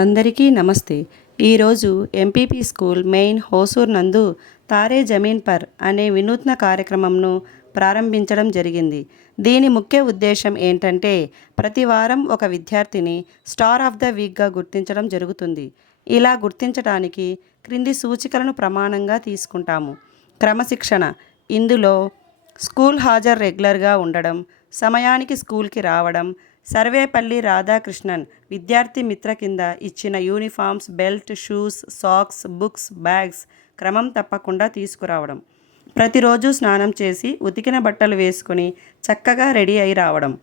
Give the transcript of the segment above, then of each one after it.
అందరికీ నమస్తే. ఈరోజు ఎంపీపీ స్కూల్ మెయిన్ హోసూర్ నందు తారే జమీన్ పర్ అనే వినూత్న కార్యక్రమంను ప్రారంభించడం జరిగింది. దీని ముఖ్య ఉద్దేశం ఏంటంటే ప్రతి వారం ఒక విద్యార్థిని స్టార్ ఆఫ్ ద వీక్గా గుర్తించడం జరుగుతుంది. ఇలా గుర్తించడానికి క్రింది సూచికలను ప్రమాణంగా తీసుకుంటాము. క్రమశిక్షణ ఇందులో స్కూల్ హాజరు రెగ్యులర్గా ఉండడం సమయానికి స్కూల్కి రావడం సర్వేపల్లి రాధాకృష్ణన్ విద్యార్థి మిత్ర కింద ఇచ్చిన uniforms belt shoes socks books bags క్రమం తప్పకుండా తీసుకురావడం. ప్రతిరోజు స్నానం చేసి ఉతికిన బట్టలు వేసుకుని చక్కగా రెడీ అయి రావడం.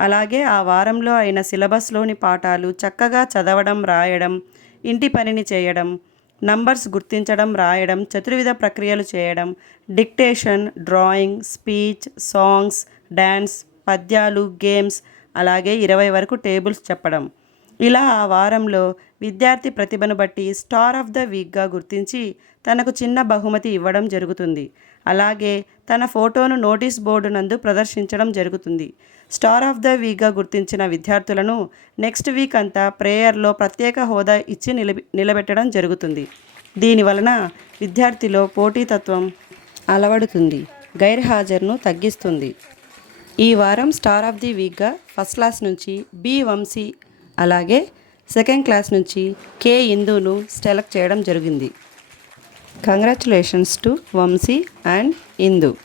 అలాగే ఆ వారంలో అయిన సిలబస్లోని పాఠాలు చక్కగా చదవడం రాయడం ఇంటి పనిని చేయడం నంబర్స్ గుర్తించడం రాయడం చతుర్విధ ప్రక్రియలు చేయడం dictation drawing speech songs dance పద్యాలు గేమ్స్ అలాగే ఇరవై వరకు టేబుల్స్ చెప్పడం. ఇలా ఆ వారంలో విద్యార్థి ప్రతిభను బట్టి స్టార్ ఆఫ్ ద వీక్గా గుర్తించి తనకు చిన్న బహుమతి ఇవ్వడం జరుగుతుంది. అలాగే తన ఫోటోను నోటీస్ బోర్డు నందు ప్రదర్శించడం జరుగుతుంది. స్టార్ ఆఫ్ ద వీక్గా గుర్తించిన విద్యార్థులను నెక్స్ట్ వీక్ అంతా ప్రేయర్లో ప్రత్యేక హోదా ఇచ్చి నిలబె నిలబెట్టడం జరుగుతుంది. దీని వలన విద్యార్థిలో పోటీతత్వం అలవడుతుంది గైర్హాజరును తగ్గిస్తుంది. ఈ వారం స్టార్ ఆఫ్ ది వీక్గా ఫస్ట్ క్లాస్ నుంచి బి వంశీ అలాగే సెకండ్ క్లాస్ నుంచి కే ఇందును సెలెక్ట్ చేయడం జరిగింది. Congratulations to Vamsi and Indu.